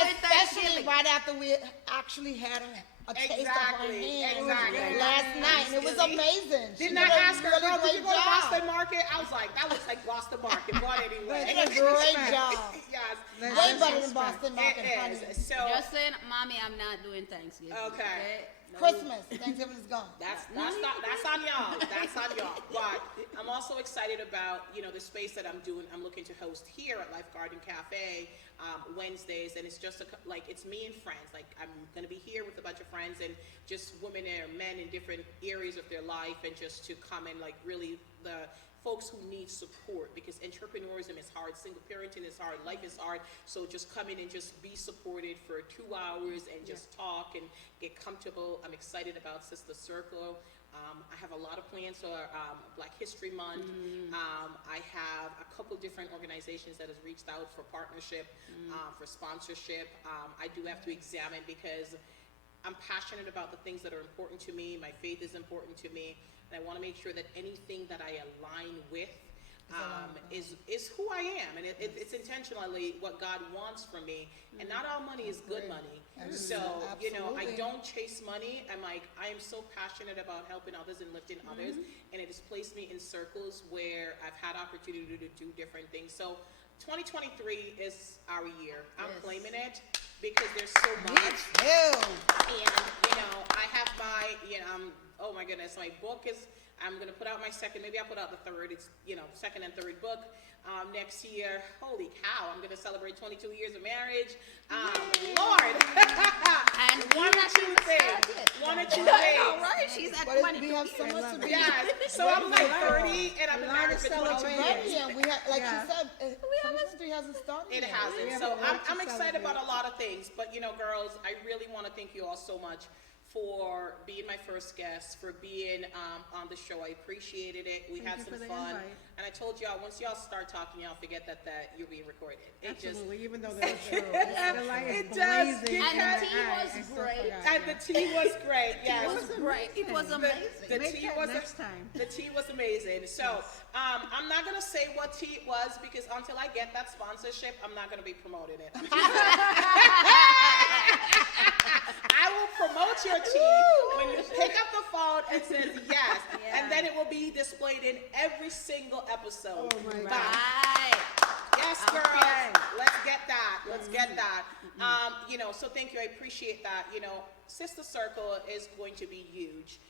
Especially right after we actually had a taste of her hand last night, and it was amazing. Didn't I ask her, girl, did you go to Boston Market? I was like, that looks like Boston Market, but anyway. Did a great job. Yes. Way better than Boston Market, It honey. is. So, Just saying, Mommy, I'm not doing Thanksgiving. Okay. Christmas, Thanksgiving is gone. That's on y'all. That's on y'all. But I'm I'm also excited about, the space that I'm doing. I'm looking to host here at Life Garden Cafe Wednesdays, and it's just it's me and friends. Like, I'm going to be here with a bunch of friends and just women and men in different areas of their life, and just to come and really the folks who need support, because entrepreneurism is hard, single parenting is hard, life is hard. So just come in and just be supported for 2 hours and just talk and get comfortable. I'm excited about Sister Circle. I have a lot of plans for Black History Month. I have a couple different organizations that has reached out for partnership, for sponsorship. I do have to examine, because I'm passionate about the things that are important to me. My faith is important to me. And I want to make sure that anything that I align with is who I am, and it's intentionally what God wants from me. And not all money is good money. So I don't chase money. I am so passionate about helping others and lifting others, and it has placed me in circles where I've had opportunity to do different things. So 2023 is our year. I'm claiming it, because there's so much. And I have my oh my goodness, my book is, I'm going to put out my second, maybe I'll put out the third, it's, second and third book next year. Holy cow, I'm going to celebrate 22 years of marriage. Lord! And one or two things. Right? She's at 22 years. Yeah, so I'm 30, and I've been married for 22 years. And we have, like she said, 2023 hasn't started It yet. hasn't. So I'm excited about a lot of things. But, girls, I really want to thank you all so much for being my first guest, for being on the show. I appreciated it. We had some fun. And I told y'all, once y'all start talking, y'all forget that you're being recorded. Absolutely, even though that's true. The light is It does. blazing. And the tea was great. And the tea was great. Yes. It was great. It was amazing. The Make tea that was next time. The tea was amazing. So I'm not gonna say what tea it was, because until I get that sponsorship, I'm not gonna be promoting it. I will promote your tea when you pick up the phone and says yes, and then it will be displayed in every single episode. Oh my God. Right. Yes, girls. Okay. Let's get that. Let's get that. So thank you. I appreciate that. Sister Circle is going to be huge.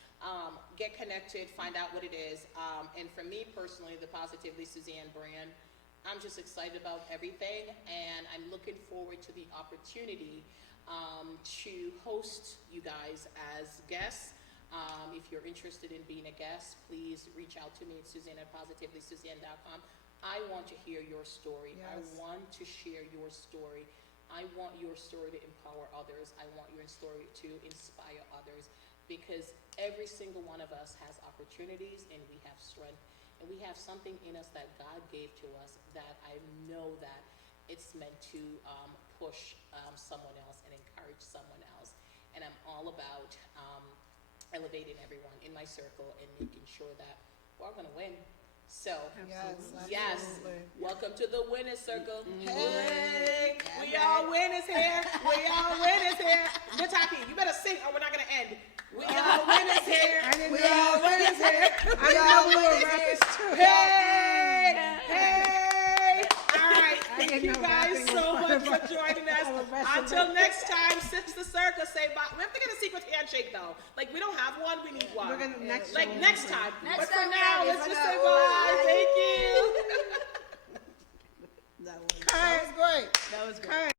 Get connected, find out what it is. And for me personally, the Positively Suzanne brand, I'm just excited about everything, and I'm looking forward to the opportunity to host you guys as guests. If you're interested in being a guest, please reach out to me at Suzanne@positivelysuzanne.com. I want to hear your story. Yes. I want to share your story. I want your story to empower others. I want your story to inspire others, because every single one of us has opportunities, and we have strength, and we have something in us that God gave to us that I know that it's meant to push someone else and encourage someone else. And I'm all about elevating everyone in my circle and making sure that we're all going to win. So, yes, welcome to the winner's circle. Hey, we all winners here. We all winners here. Nataki, you better sing or we're not going to end. We all winners here. We all winners here. We all winners here. Hey, hey. All right, thank you guys so much for joining us. Until next time, Sister Circle, say bye. We have to get a secret handshake though. Like, we don't have one, we need one. We're gonna next time. Next But for time, now, guys. let's just say bye. Thank you. That was great. That was great.